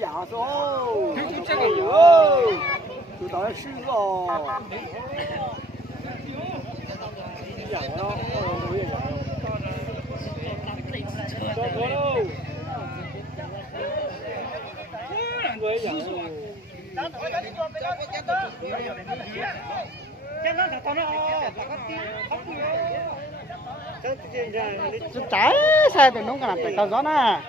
呀，走，这个哟，就到那吃了。养了，我也养了。走过喽。我也养了。trái xe thì nó còn phải cao gió nè.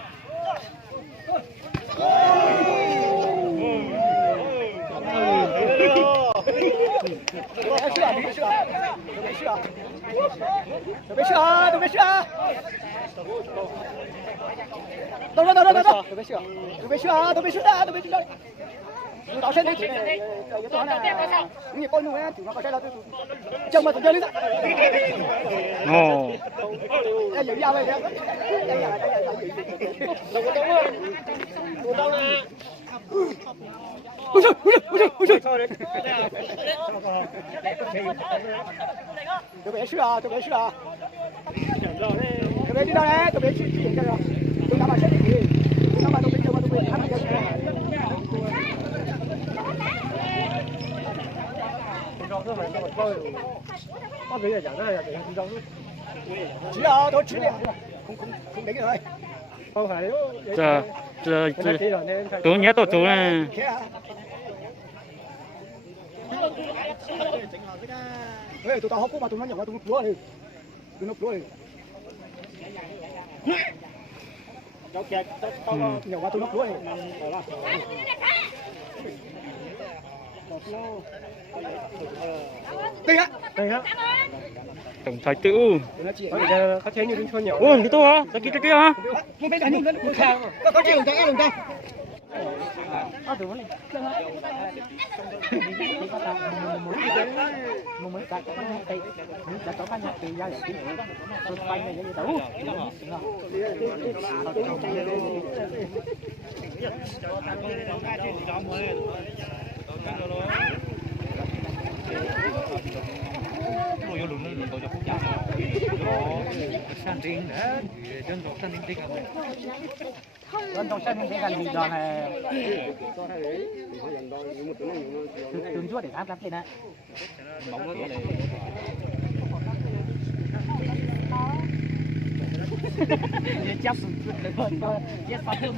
Tôi đào sen đấy thì tôi nói là những con nuôi thì nó có cái là chồng mà tôi chơi đi. Ồ. Em giữ dao đây nhá. Ôi trời. Tôi bé chưa à. Tôi bé đi đâu đấy? Tôi bé chuyện cho rồi. Tôi làm sen đi. Tôi làm tôi bé chơi mà tôi bé ăn chơi. Chỉ là tôi chỉ là không đánh rồi. Không phải. Giờ tôi nhớ tôi này. Ê, tụi tao hốc mà tụi nó nhỏ tụi nó lúa đi. Cháu kẹt tao nhỏ qua tụi nó lúa đi. Đây á. Tổng thái tử. Có chế như con nhỏ. Ôi, cái to hả? Cái kia hả? Không biết đánh lên một thằng. Có chịu cho ăn không? Con trong sân thì gần gì rồi này. Tướng chúa để áp lắm lên đấy. Chấp chết phát thơm.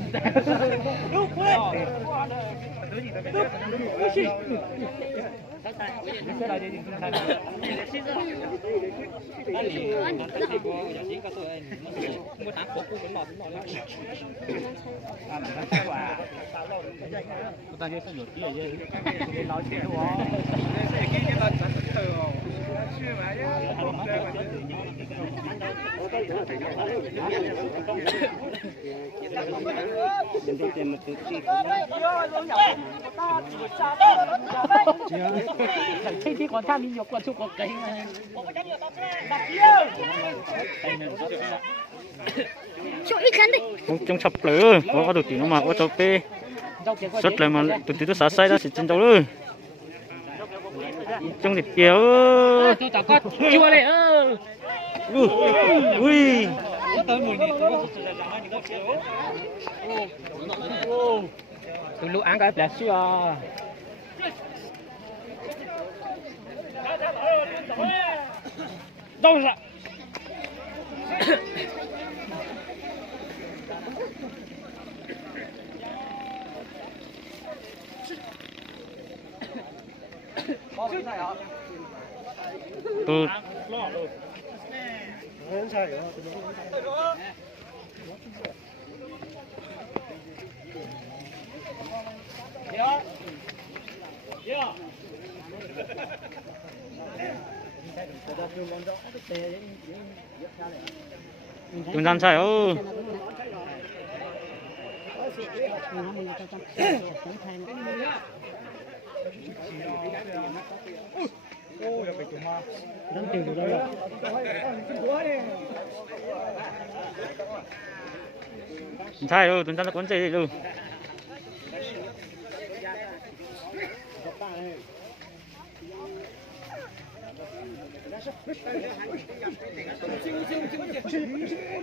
Ta chơi sân gì vậy? Nói chuyện quá. Thì còn tham nhục còn chụp một cái chỗ ít khăn đi trong chập lửa có được tiền nó mà có cho pe rất là mà tụi tôi xả say ra sẽ chân đâu rồi trong thịt kéo tôi tao có chua đây ui tôi lũ ăn cái là xưa đâu rồi tôi Tuần gian sai ơ. Sai đâu, tuần gian nó quấn dây đâu.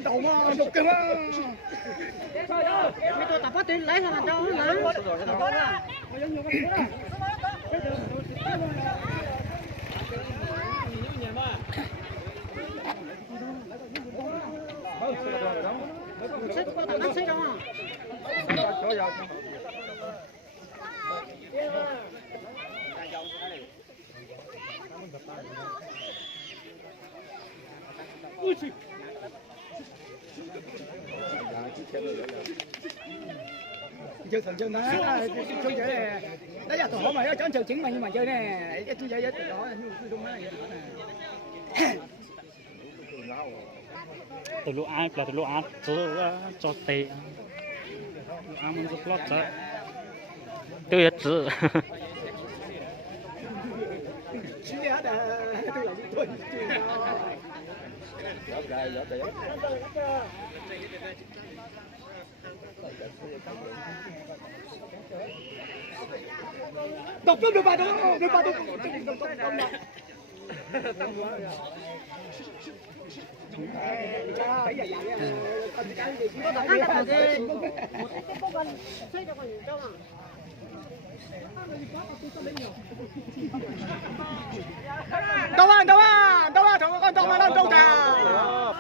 đầu mà một cái mà mấy tôi tập tiền lấy sao mà cho nó chơi thần chơi ná chơi chơi này đấy là tổ mà nó chọn chơi chính mà nhưng mà chơi này cái chơi chơi đó đúng đấy từ lũ ăn là từ lũ ăn cho tệ ăn mình rất lót sợ tôi hết chữ chỉ là tôi là tôi đọc được bà đó được bà đó đâu thằng con đâu mà nó đâu ta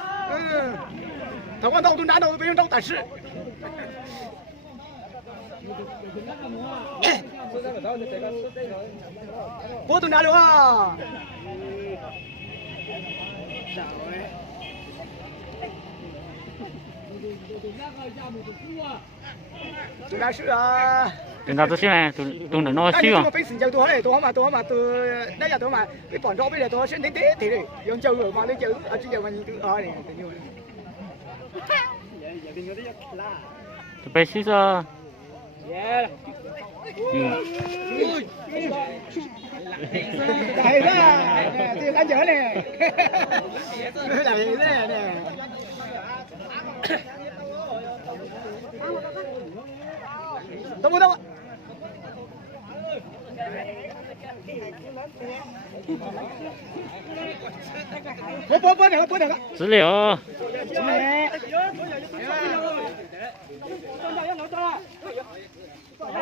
thằng con đâu tôi拿đâu别人đâu但是bố tôi拿được à tôi đã sửa chúng ta tôi xin này tôi đã nói xíu à phải xin chào tôi này tôi mà tôi đấy là tôi mà cái bọn rau bây giờ tôi sẽ đến thế thì dùng châu rồi mà lấy chữ ở trên giờ mình tự này tự nhiên tôi phải xíu sao đây đó thì anh nhớ này đây nè đâu đâu bố được dữ liệu dữ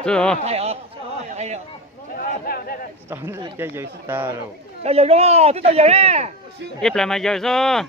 rồi Tóm chơi giờ star rồi. bây giờ đúng không tôi giờ nè ép lại mà giờ sao